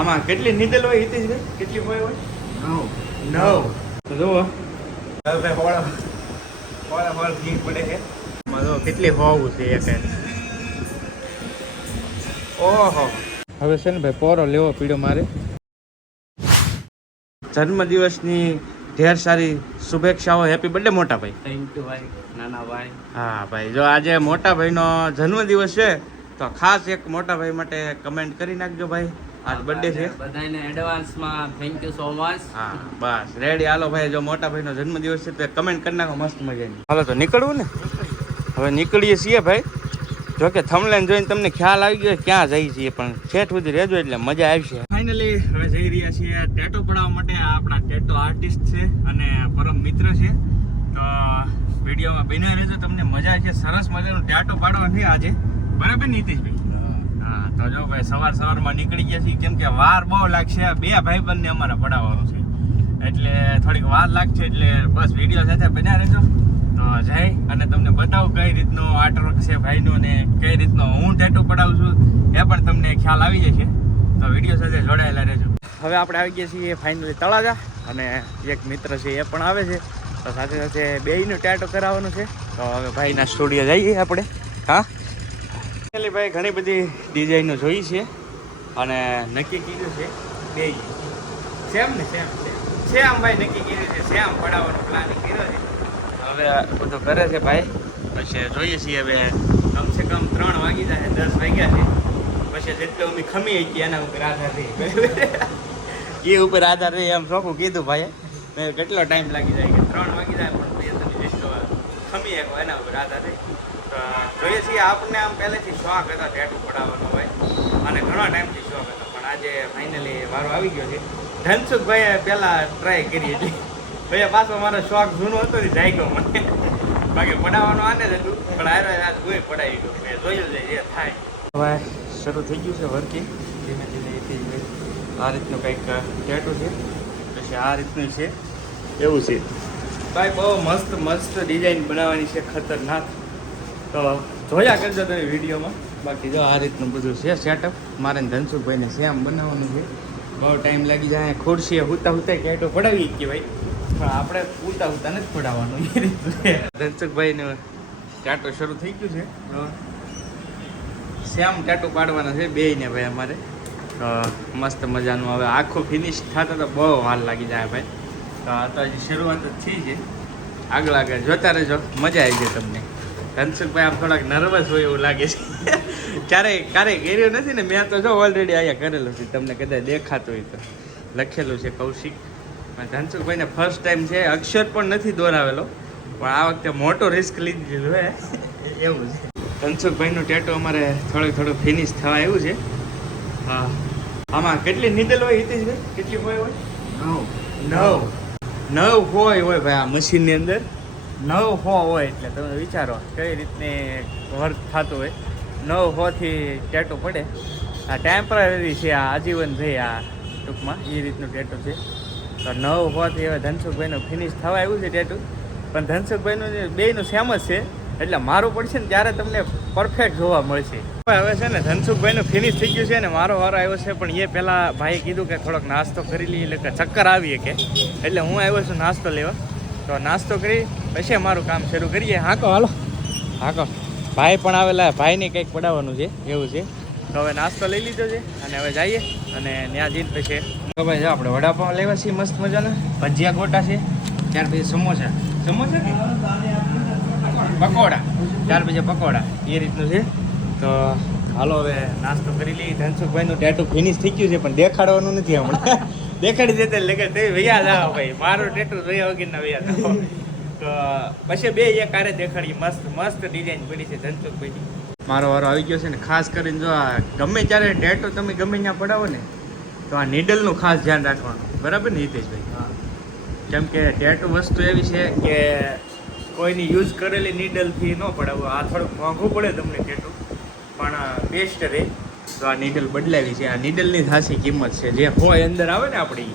આમાં કેટલી નીડલ હોય હિતેશભાઈ? કેટલી હોય? 9. તો જુઓ હવે હોળ ઘી પડે છે. આમાં જો કેટલી હોવું છે એક. ઓહો, હવે છે ને ભાઈ પોરો લેવો પીડ્યો મારે. જન્મદિવસની ઢેર સારી શુભેચ્છાઓ. હેપી બર્થડે મોટા ભાઈ. થેન્ક યુ ભાઈ, નાના ભાઈ. હા ભાઈ, જો આજે મોટા ભાઈનો જન્મદિવસ છે તો ખાસ એક મોટા ભાઈ માટે કમેન્ટ કરી નાખજો ભાઈ. આજ બર્થડે છે. બધાને એડવાન્સમાં થેન્ક યુ સો મચ. હા બસ રેડી. હાલો ભાઈ, જો મોટા ભાઈનો જન્મદિવસ છે તો કમેન્ટ કરી નાખો મસ્ત મજાની. હાલો તો નીકળવું ને, હવે નીકળીએ છીએ ભાઈ. જો કે થંબનેલ જોઈને તમને ખ્યાલ આવી ગયો ક્યાં જઈએ છીએ, પણ છેટ સુધી રહેજો એટલે મજા આવશે. ફાઇનલી હવે જઈ રહ્યા છીએ ટેટો પડાવવા માટે. આ આપણા ટેટો આર્ટિસ્ટ છે અને પરમ મિત્ર છે. તો વિડીયોમાં બન્યા રહેજો, તમને મજા આવશે. સરસ મજાનું ટેટો પાડવા છે આજે, બરાબર નીતિશભાઈ? હા તો જો ભાઈ સવારમાં નીકળી ગયા છીએ, કેમ કે વાર બહુ લાગશે. બે ભાઈબંધને અમારે પડાવવાનું છે એટલે થોડીક વાર લાગશે. એટલે બસ વિડીયો સાથે બન્યા રહેજો તો જઈ અને તમને બતાવું કઈ રીતનો આર્ટવર્ક છે ભાઈનો ને કઈ રીતનો હું ટેટો પડાવું છું એ પણ તમને ખ્યાલ આવી જશે. તો વિડીયો સાથે જોડાયેલા રહેજો. હવે આપણે આવી ગયા છીએ ફાઇનલી તળાજા, અને એક મિત્ર છે એ પણ આવે છે. તો સાથે સાથે બેયનું ટેટો કરાવવાનું છે. તો હવે ભાઈના સ્ટુડિયો જઈએ આપણે. હા ફાઇનલી ભાઈ ઘણી બધી ડિઝાઇનો જોઈ છે અને નક્કી કર્યું છે બે સેમ ભાઈ નક્કી કર્યું છે. સેમ પડાવવાનો પ્લાનિંગ કર્યો છે. હવે બધું કરે છે ભાઈ. પછી જોઈએ છીએ હવે કમસે કમ 3 વાગી જાય, 10 વાગ્યા છે. પછી જેટલું અમે ખમી ગયા એના ઉપર આધાર રહી એ ઉપર આધાર રહી એમ ચોખ્ખું કીધું ભાઈ. કેટલો ટાઈમ લાગી જાય કે 3 વાગી જાય, પણ તમે જેટલો ખમી શકો એના ઉપર આધાર રહી. તો જોઈએ છીએ આપણને આમ પહેલેથી શોખ હતો ટેટુ પડાવવાનો ભાઈ, અને ઘણો ટાઈમથી શોખ હતો. પણ આજે ફાઇનલી વારો આવી ગયો છે. ધનસુખભાઈએ પહેલાં ટ્રાય કરી હતી ભાઈ, પાછો મારો શોખ જૂનો હતો ને જાગ્યો મને. બાકી પડાવવાનો આને જ હતું, પણ આજ કોઈ પડાવી ગયો. મેં જોયું છે જે થાય. હવે શરૂ થઈ ગયું છે વર્કિંગ ધીમે ધીમે. આ રીતનું કંઈક ટેટુ છે, પછી આ રીતનું છે એવું છે ભાઈ. બહુ મસ્ત ડિઝાઇન બનાવવાની છે, ખતરનાક. તો જોયા કરજો તમે વિડીયોમાં. બાકી જો આ રીતનું બધું છે સેટઅપ. મારે ધનસુખભાઈને સેમ બનાવવાનું છે. બહુ ટાઈમ લાગી જાય. ખુરશીએ હુતા ટેટો પડાવી કે ભાઈ, પણ આપણે ઉતા નથી પડાવવાનું એ રીતનું છે. ધનસુખભાઈનું ટેટો શરૂ થઈ ગયું છે. સેમ ટેટો પાડવાના છે બેયને ભાઈ અમારે. તો મસ્ત મજાનું હવે આખું ફિનિશ થતા તો બહુ વાર લાગી જાય ભાઈ. તો આ તો હજી શરૂઆત જ થઈ છે. આગળ જોતા રહેજો, મજા આવી જાય તમને. ધનસુખભાઈ આમ થોડાક નર્વસ હોય એવું લાગે છે. ક્યારેય કર્યો નથી ને. મેં તો જો ઓલરેડી અહીંયા કરેલું છે, તમને કદાચ દેખાતું હોય તો. લખેલું છે કૌશિક. ધનસુખભાઈને ફર્સ્ટ ટાઈમ છે. અક્ષર પણ નથી દોરાવેલો, પણ આ વખતે મોટો રિસ્ક લીધેલું હે એવું છે. ધનસુખભાઈનું ટેટો અમારે થોડું ફિનિશ થવા એવું છે. હા આમાં કેટલી નીડલ હોય હિતેશભાઈ? કેટલી હોય? 9 હોય ભાઈ આ મશીનની અંદર. 9 હોય એટલે તમે વિચારો કઈ રીતની વર્ક થતું હોય. 9 થી ટેટો પડે. આ ટેમ્પરરી છે, આ આજીવન રહે. આ ટૂંકમાં એ રીતનું ટેટો છે. તો 9 થી હવે ધનસુખભાઈનું ફિનિશ થવા આવ્યું છે ટેટુ. પણ ધનસુખભાઈનું બેયનું સેમ જ છે, એટલે મારું પડશે ને ત્યારે તમને પરફેક્ટ જોવા મળશે. હવે છે ને ધનસુખભાઈનું ફિનિશ થઈ ગયું છે ને મારો વારો આવ્યો છે. પણ એ પહેલાં ભાઈએ કીધું કે થોડોક નાસ્તો કરી લઈએ, એટલે કે ચક્કર આવીએ કે, એટલે હું આવ્યો છું નાસ્તો લેવા. તો નાસ્તો કરી પછી મારું કામ શરૂ કરીએ. હાંકો ભાઈ પણ આવેલા, ભાઈને કંઈક પડાવવાનું છે એવું છે. તો હવે નાસ્તો લઈ લીધો છે અને હવે જઈએ અને ત્યાં જઈને પછી તો ભાઈ જો આપણે વડાપાઉં લેવા છીએ મસ્ત મજાના. ભજીયા ગોટા છે, ત્યાર પછી સમોસા કે પકોડા, ત્યાર પછી પકોડા એ રીતનું છે. તો હાલો હવે નાસ્તો કરી લઈએ. ધનસુખભાઈનું ટેટુ ફિનિશ થઈ ગયું છે, પણ દેખાડવાનું નથી હમણાં. દેખાડી દેતા એટલે તમે વૈયા જાઓ ભાઈ, મારો ટેટુ જોયા વગરના વૈયા જાઓ. તો પછી બે એક આરે દેખાડીએ. મસ્ત ડિઝાઇન પડી છે ધનસુખભાઈની. મારો વારો આવી ગયો છે ને. ખાસ કરીને જો આ ગમે ત્યારે ટેટો તમે ગમે ત્યાં પડાવો ને તો આ નીડલનું ખાસ ધ્યાન રાખવાનું, બરાબર ને હિતેશભાઈ? કેમ કે ટેટુ વસ્તુ એવી છે કે કોઈની યુઝ કરેલી નીડલથી ન પડાવવું. આ થોડુંક મોંઘું પડે તમને ટેટુ, પણ બેસ્ટ રહે. તો આ નીડલ બદલાવી છે. આ નીડલની ખાસી કિંમત છે, જે હોય અંદર આવે ને આપણી.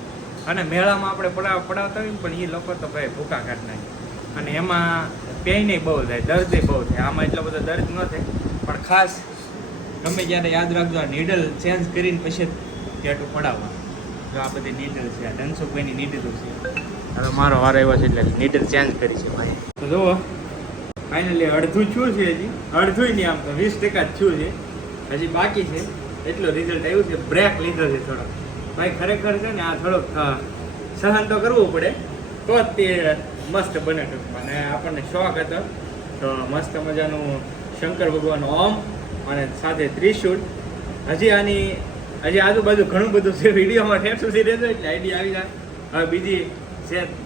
અને મેળામાં આપણે પડાવતા હોય ને, પણ એ લોકો તો ભાઈ ભૂકા કાઢી નાખે. અને એમાં પેઇન બહુ થાય, દર્દ બહુ થાય. આમાં એટલો બધો દર્દ ન થાય, પણ ખાસ ગમે ત્યારે યાદ રાખજો આ નીડલ ચેન્જ કરીને પછી ટેટુ પડાવવા. જો આ બધી નીડલ છે, આ ધનસુખભાઈની નીડલ છે. હવે મારો વારો આવ્યો છે એટલે નીડલ ચેન્જ કરી છે ભાઈ. તો જુઓ ફાઇનલી અડધું થયું છે, હજી અડધું નહીં, આમ તો 20% જ થયું છે, હજી બાકી છે. એટલો રિઝલ્ટ આવ્યું છે. બ્રેક લીધો છે થોડો ભાઈ. ખરેખર છે ને આ થોડોક સહન તો કરવું પડે તો જ તે મસ્ત બને ટૂંકમાં. અને આપણને શોખ હતો તો મસ્ત મજાનું શંકર ભગવાન ઓમ અને સાથે ત્રિશૂળ. હજી આજુબાજુ ઘણું બધું છે, વિડીયોમાં ઠેઠું થી રહેતો એટલે આઈડિયા આવી જાય. હવે બીજી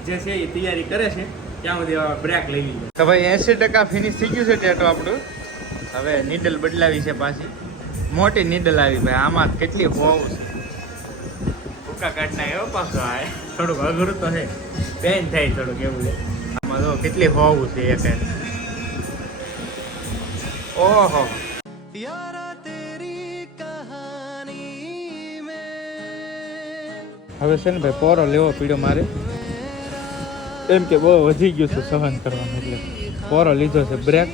જે છે એ તૈયારી કરે છે, ત્યાં સુધી બ્રેક લઈ લીધો. તો ભાઈ 80% ફિનિશ થઈ ગયું છે ટેટો આપણું. હવે નીડલ બદલાવી છે પાછી, મોટી નીડલ આવી ભાઈ. આમાં કેટલી હોવું છે, ભૂકા કાઢના એવો પાછો આવે. થોડુંક અઘરું તો છે, પેન થાય થોડુંક એવું છે. આમાં તો કેટલી હોવું છે એક. ઓહો હવે છે ને ભાઈ પોરો લેવો પીડ્યો મારે, એમ કે બહુ વધી ગયું છે સહન કરવાનું, એટલે પોરો લીધો છે. બ્રેક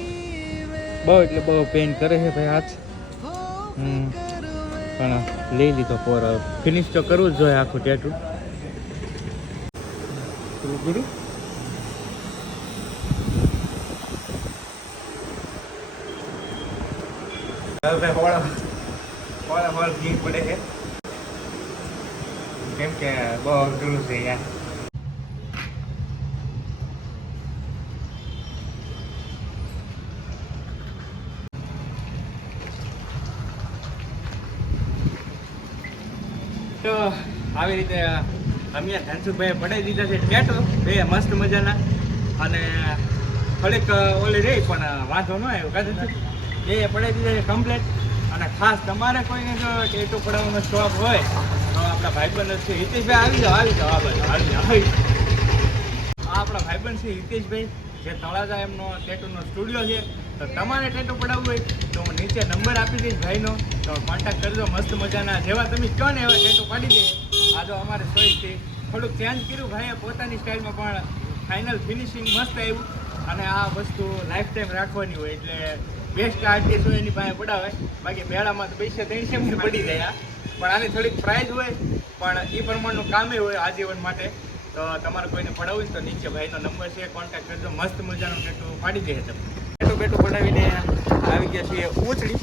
બહુ એટલે બહુ પેઇન કરે છે ભાઈ હાથ. પણ લઈ લીધો પોરો. ફિનિશ તો કરવું જ જોઈએ આખું ટેટુ. ગુરુ હવે ભાઈ હોળ ઘી પડે છે, કેમ કે બહુ અઘરું છે યાર. તો આવી રીતે અમે ધનસુખભાઈએ પડાવી દીધા છે ટેટો બે મસ્ત મજાના. અને થોડીક ઓલી રહી પણ વાંધો ન આવ્યો. કાઢું એ પડાવી દીધા છે કમ્પ્લેટ. અને ખાસ તમારે કોઈને જો ટેટુ પડાવવાનો શોખ હોય તો આપણા ભાઈબંધ છે હિતેશભાઈ, આવી જાઓ આ બાજુ આવી જાઓ. આ આપણા ભાઈબંધ છે હિતેશભાઈ, જે તળાજા એમનો ટેટુનો સ્ટુડિયો છે. તો તમારે ટેટુ પડાવવું હોય તો હું નીચે નંબર આપી દઈશ ભાઈનો, તો કોન્ટેક્ટ કરજો. મસ્ત મજાના જેવા તમે કહો ને એવા ટેટુ પાડી દે. આ જો અમારે ચોઈસથી થોડુંક ચેન્જ કર્યું ભાઈએ પોતાની સ્ટાઇલમાં, પણ ફાઇનલ ફિનિશિંગ મસ્ત આવ્યું. અને આ વસ્તુ લાઈફ ટાઈમ રાખવાની હોય એટલે બેસ્ટ આર્ટિસ્ટ હોય એની પાસે પડાવે. બાકી મેળામાં તો 200-300 પડી જાય. પણ આની થોડીક પ્રાઇઝ હોય, પણ એ પ્રમાણનું કામે હોય આજીવન માટે. તો તમારે કોઈને પડાવવું હોય તો નીચે ભાઈનો નંબર છે, કોન્ટેક્ટ કરજો. મસ્ત મજાનું ટેટુ પાડી દે તમે. ટેટુ પડાવીને આવી ગયા છીએ ઉચડી.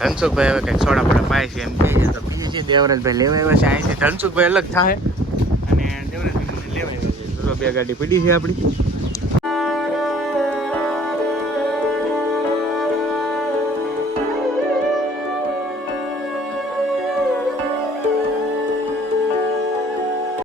ધનસુખભાઈ હવે કંઈક સોડા બોડા પાય છે એમ કહે છે. તો પીને છે દેવરાજભાઈ લેવા આવ્યા છે. અહીંથી ધનસુખભાઈ અલગ થાય અને દેવરાજભાઈ મને લેવા આવ્યા છે. તો બે ગાડી પડી છે આપણી.